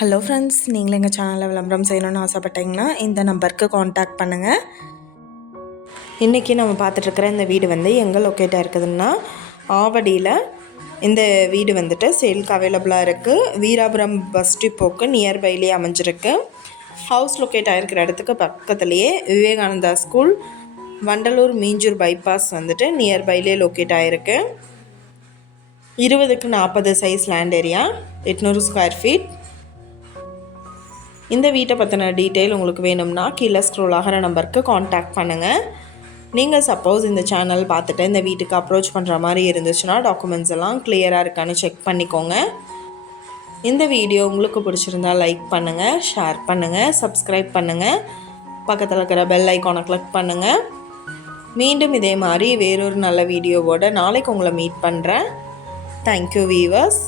Hello friends, நீங்களும் எங்கள் சேனலில் விளம்பரம் செய்யணும்னு ஆசைப்பட்டீங்கன்னா இந்த நம்பருக்கு காண்டாக்ட் பண்ணுங்கள். இன்றைக்கி நம்ம பார்த்துட்ருக்கிற இந்த வீடு எங்கே லொக்கேட்டாக இருக்குதுன்னா ஆவடியில் இந்த வீடு சேலுக்கு அவைலபிளாக இருக்குது. வீராபுரம் பஸ் டிப்போக்கு நியர்பைலேயே அமைஞ்சிருக்கு. ஹவுஸ் லொக்கேட் ஆகிருக்கிற இடத்துக்கு பக்கத்துலேயே விவேகானந்தா ஸ்கூல், வண்டலூர் மீஞ்சூர் பைபாஸ் நியர்பைலேயே லொக்கேட் ஆகிருக்கு. 20க்கு 40 size land area, 800 square feet. இந்த வீட்டை பற்றின டீட்டெயில் உங்களுக்கு வேணும்னா கீழே ஸ்க்ரோல் ஆகிற நம்பருக்கு காண்டாக்ட் பண்ணுங்கள். நீங்கள் சப்போஸ் இந்த சேனல் பார்த்துட்டு இந்த வீட்டுக்கு அப்ரோச் பண்ணுற மாதிரி இருந்துச்சுன்னா டாக்குமெண்ட்ஸ் எல்லாம் கிளியராக இருக்கான்னு செக் பண்ணிக்கோங்க. இந்த வீடியோ உங்களுக்கு பிடிச்சிருந்தா லைக் பண்ணுங்கள், ஷேர் பண்ணுங்கள், சப்ஸ்கிரைப் பண்ணுங்கள், பக்கத்தில் இருக்கிற பெல் ஐக்கானை கிளிக் பண்ணுங்கள். மீண்டும் இதே மாதிரி வேறொரு நல்ல வீடியோவோட நாளைக்கு உங்களை மீட் பண்ணுறேன். Thank you viewers.